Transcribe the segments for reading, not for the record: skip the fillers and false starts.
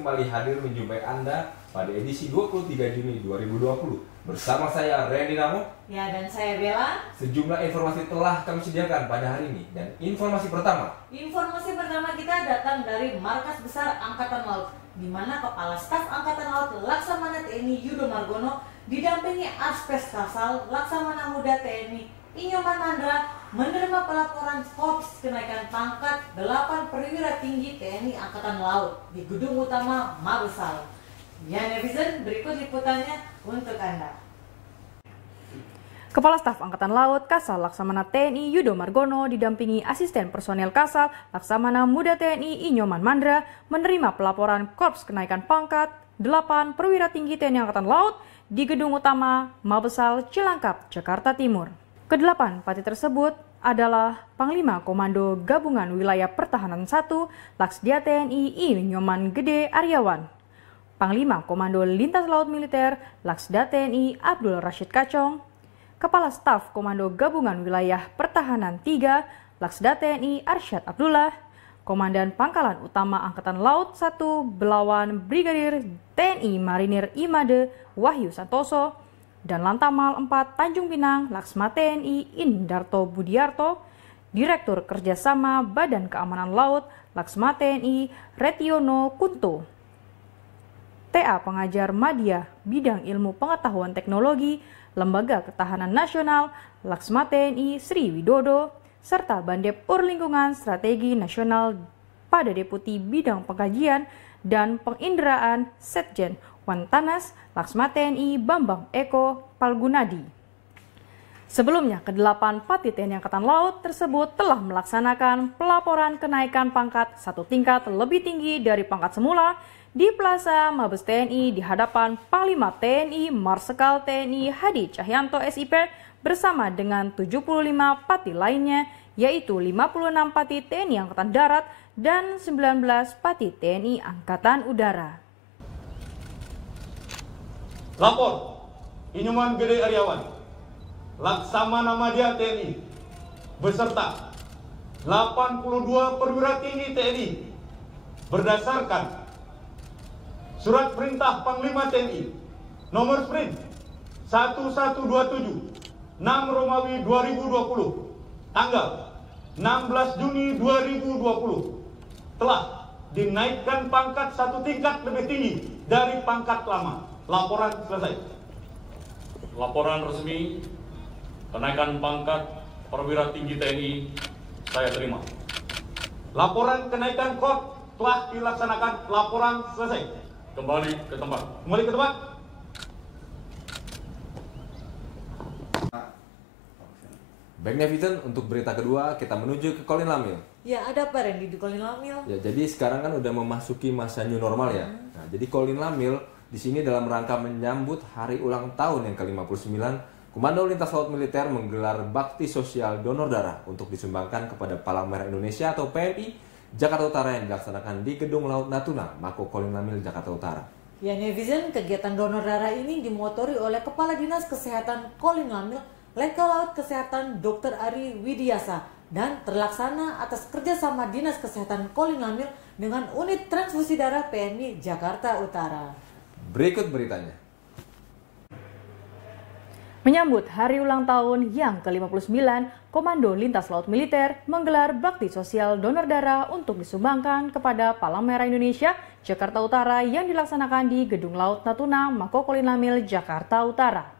kembali hadir menjumpai Anda pada edisi 23 Juni 2020. Bersama saya Randy Namo. Ya, dan saya Bella. Sejumlah informasi telah kami sediakan pada hari ini. Dan informasi pertama kita datang dari Markas Besar Angkatan Laut, di mana Kepala Staf Angkatan Laut Laksamana TNI Yudo Margono didampingi Arspes Kasal Laksamana Muda TNI Inyoman Mandra menerima pelaporan Korps kenaikan pangkat 8 perwira tinggi TNI Angkatan Laut di Gedung Utama Mabesal. Ya netizen, berikut liputannya untuk Anda. Kepala Staf Angkatan Laut Kasal Laksamana TNI Yudo Margono didampingi Asisten Personel Kasal Laksamana Muda TNI Inyoman Mandra menerima pelaporan Korps kenaikan pangkat 8 perwira tinggi TNI Angkatan Laut di Gedung Utama Mabesal, Cilangkap, Jakarta Timur. Kedelapan pati tersebut adalah Panglima Komando Gabungan Wilayah Pertahanan 1 Laksdia TNI Inyoman Gede Aryawan, Panglima Komando Lintas Laut Militer Laksda TNI Abdul Rashid Kacong, Kepala Staf Komando Gabungan Wilayah Pertahanan 3 Laksda TNI Arsyad Abdullah, Komandan Pangkalan Utama Angkatan Laut 1 Belawan Brigadir TNI Marinir Imade Wahyu Santoso, dan Lantamal 4 Tanjung Pinang Laksma TNI Indarto Budiarto, Direktur Kerjasama Badan Keamanan Laut Laksma TNI Retiono Kunto, TA Pengajar Madya Bidang Ilmu Pengetahuan Teknologi Lembaga Ketahanan Nasional Laksma TNI Sri Widodo, serta Bandep Lingkungan Strategi Nasional pada Deputi Bidang Pengkajian dan Penginderaan Setjen Wantanas Laksma TNI Bambang Eko Palgunadi. Sebelumnya, ke-8 pati TNI Angkatan Laut tersebut telah melaksanakan pelaporan kenaikan pangkat satu tingkat lebih tinggi dari pangkat semula di Plaza Mabes TNI di hadapan Panglima TNI Marsikal TNI Hadi Cahyanto SIP bersama dengan 75 pati lainnya, yaitu 56 pati TNI Angkatan Darat dan 19 pati TNI Angkatan Udara. Lapor Inyoman Gede Aryawan, Laksamana Madya TNI beserta 82 perwira tinggi TNI berdasarkan Surat Perintah Panglima TNI Nomor Sprint 1127 6 Romawi 2020 tanggal 16 Juni 2020 telah dinaikkan pangkat satu tingkat lebih tinggi dari pangkat lama. Laporan selesai. Laporan resmi kenaikan pangkat perwira tinggi TNI saya terima. Laporan kenaikan KOR telah dilaksanakan. Laporan selesai. Kembali ke tempat. Kembali ke tempat. Baik netizen, untuk berita kedua kita menuju ke Kolin Lamil. Ya, ada apa Randy di Kolin Lamil? Ya, jadi sekarang kan udah memasuki masa new normal ya. Nah, jadi Kolin Lamil di sini dalam rangka menyambut hari ulang tahun yang ke-59, Komando Lintas Laut Militer menggelar bakti sosial donor darah untuk disumbangkan kepada Palang Merah Indonesia atau PMI Jakarta Utara yang dilaksanakan di Gedung Laut Natuna, Mako Kolin Lamil, Jakarta Utara. Ya netizen, kegiatan donor darah ini dimotori oleh Kepala Dinas Kesehatan Kolin Lamil, Letkol Laut Kesehatan Dr. Ari Widiasa, dan terlaksana atas kerjasama Dinas Kesehatan Kolin Lamil dengan Unit Transfusi Darah PMI Jakarta Utara. Berikut beritanya. Menyambut hari ulang tahun yang ke-59, Komando Lintas Laut Militer menggelar bakti sosial donor darah untuk disumbangkan kepada Palang Merah Indonesia Jakarta Utara yang dilaksanakan di Gedung Laut Natuna, Mako Kolin Lamil, Jakarta Utara.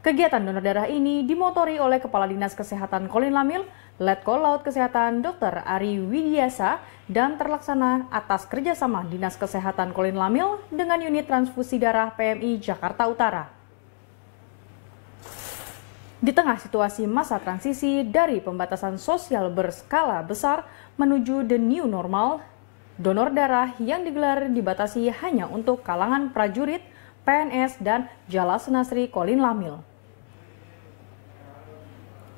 Kegiatan donor darah ini dimotori oleh Kepala Dinas Kesehatan Kolin Lamil, Letkol Laut Kesehatan Dr. Ari Widiasa, dan terlaksana atas kerjasama Dinas Kesehatan Kolin Lamil dengan Unit Transfusi Darah PMI Jakarta Utara. Di tengah situasi masa transisi dari pembatasan sosial berskala besar menuju the new normal, donor darah yang digelar dibatasi hanya untuk kalangan prajurit, PNS, dan Jalasenasri Kolin Lamil.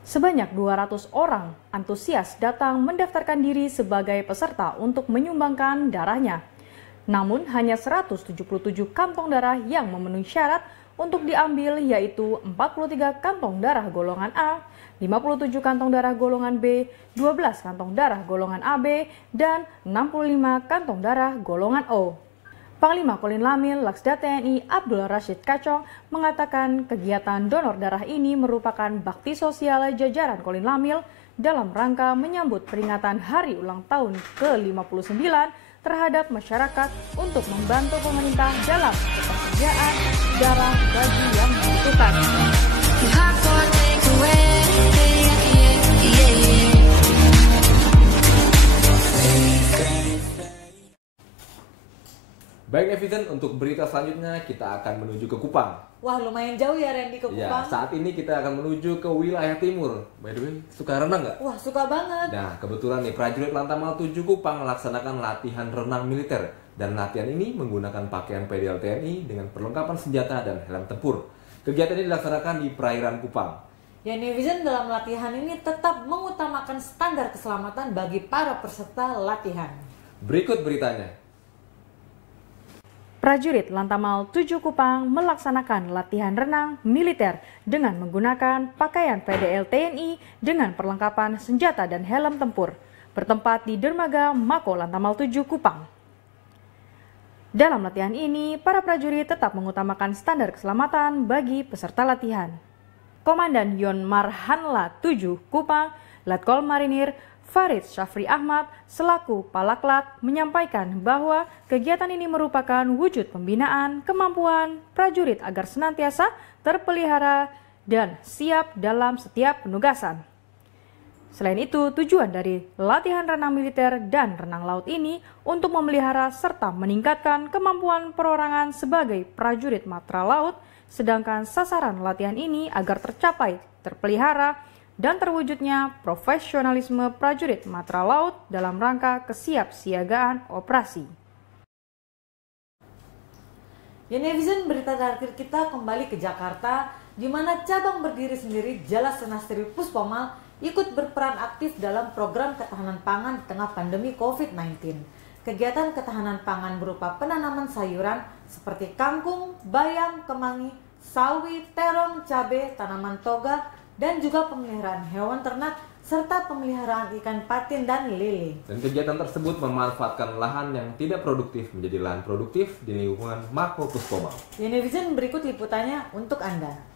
Sebanyak 200 orang antusias datang mendaftarkan diri sebagai peserta untuk menyumbangkan darahnya. Namun hanya 177 kantong darah yang memenuhi syarat untuk diambil, yaitu 43 kantong darah golongan A, 57 kantong darah golongan B, 12 kantong darah golongan AB, dan 65 kantong darah golongan O. Panglima Kolin Lamil Laksda TNI Abdul Rashid Kacong mengatakan kegiatan donor darah ini merupakan bakti sosial jajaran Kolin Lamil dalam rangka menyambut peringatan hari ulang tahun ke-59 terhadap masyarakat untuk membantu pemerintah dalam ketersediaan darah bagi yang membutuhkan. Baik netizen, untuk berita selanjutnya kita akan menuju ke Kupang. Wah, lumayan jauh ya Randy ke Kupang. Ya, saat ini kita akan menuju ke wilayah timur. By the way, suka renang nggak? Wah, suka banget. Nah, kebetulan nih prajurit Lantamal 7 Kupang melaksanakan latihan renang militer. Dan latihan ini menggunakan pakaian PDL TNI dengan perlengkapan senjata dan helm tempur. Kegiatan ini dilaksanakan di perairan Kupang. Ya, netizen dalam latihan ini tetap mengutamakan standar keselamatan bagi para peserta latihan. Berikut beritanya. Prajurit Lantamal 7 Kupang melaksanakan latihan renang militer dengan menggunakan pakaian PDL TNI dengan perlengkapan senjata dan helm tempur, bertempat di dermaga Mako Lantamal 7 Kupang. Dalam latihan ini, para prajurit tetap mengutamakan standar keselamatan bagi peserta latihan. Komandan Yon Marhanla 7 Kupang, Letkol Marinir Farid Syafri Ahmad selaku Palaklat menyampaikan bahwa kegiatan ini merupakan wujud pembinaan kemampuan prajurit agar senantiasa terpelihara dan siap dalam setiap penugasan. Selain itu, tujuan dari latihan renang militer dan renang laut ini untuk memelihara serta meningkatkan kemampuan perorangan sebagai prajurit matra laut, sedangkan sasaran latihan ini agar tercapai, terpelihara, dan terwujudnya profesionalisme prajurit matra laut dalam rangka kesiapsiagaan operasi. Ya netizen, berita terakhir kita kembali ke Jakarta, di mana cabang berdiri sendiri Jala Senastri Puspomal ikut berperan aktif dalam program ketahanan pangan di tengah pandemi COVID-19. Kegiatan ketahanan pangan berupa penanaman sayuran seperti kangkung, bayam, kemangi, sawi, terong, cabai, tanaman toga, dan juga pemeliharaan hewan ternak serta pemeliharaan ikan patin dan lele. Dan kegiatan tersebut memanfaatkan lahan yang tidak produktif menjadi lahan produktif di lingkungan Mako Puspomal. Ya netizen, berikut liputannya untuk Anda.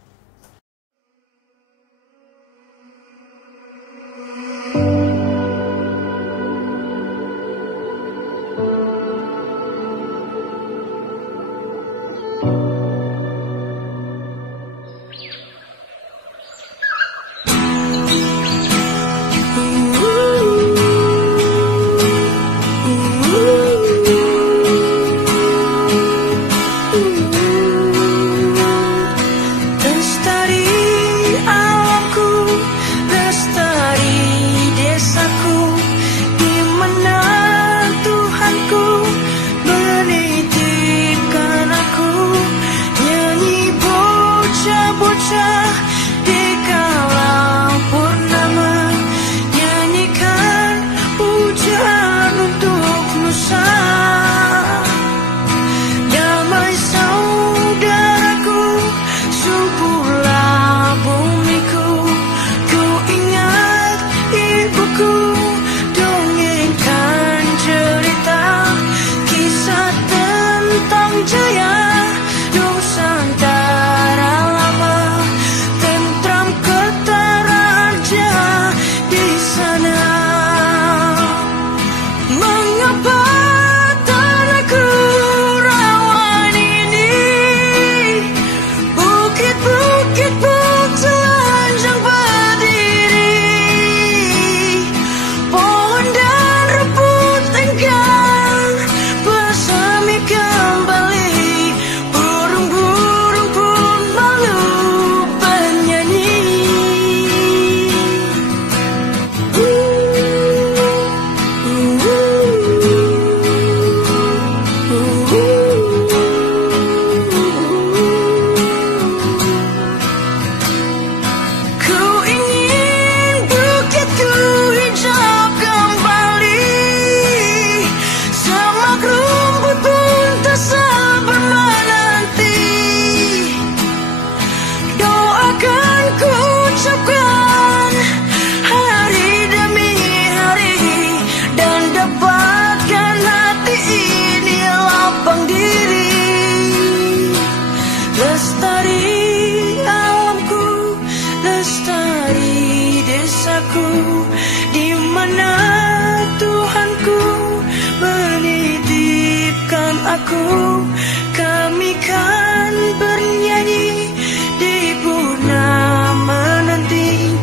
aku, kami kan bernyanyi di purnama nanti,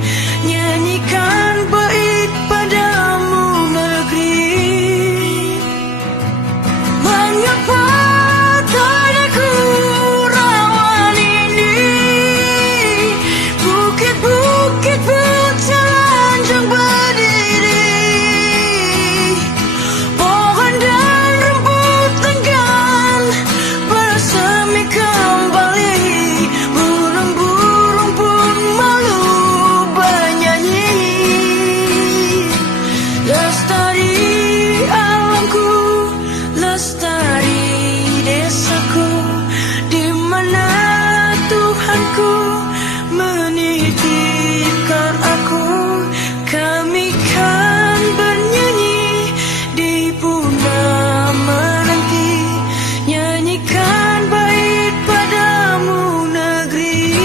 nyanyikan bait padamu negeri. Mengapa tanahku rawan ini, bukit-bukit bertelanjang berdiri, pohon dan rembutan kan bersemi kembali, burung-burung pun malu bernyanyi. Lestari alamku, lestari desaku, di mana Tuhanku menitipkan aku, kami kan bernyanyi di purnama nanti, nyanyikan bait padamu negeri.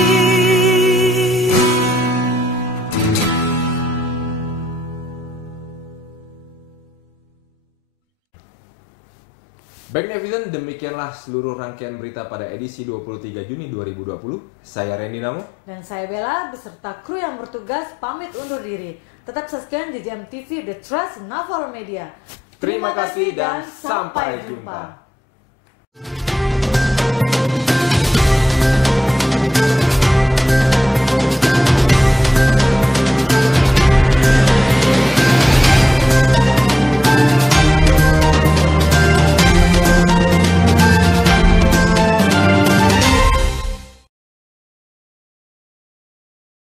Baik netizen, demikianlah seluruh rangkaian berita pada edisi 23 Juni 2020. Saya Randy Namo. Dan saya Bella beserta kru yang bertugas pamit undur diri. Tetap saksikan JJM TV, The Trust Naval Media. Terima kasih dan sampai jumpa.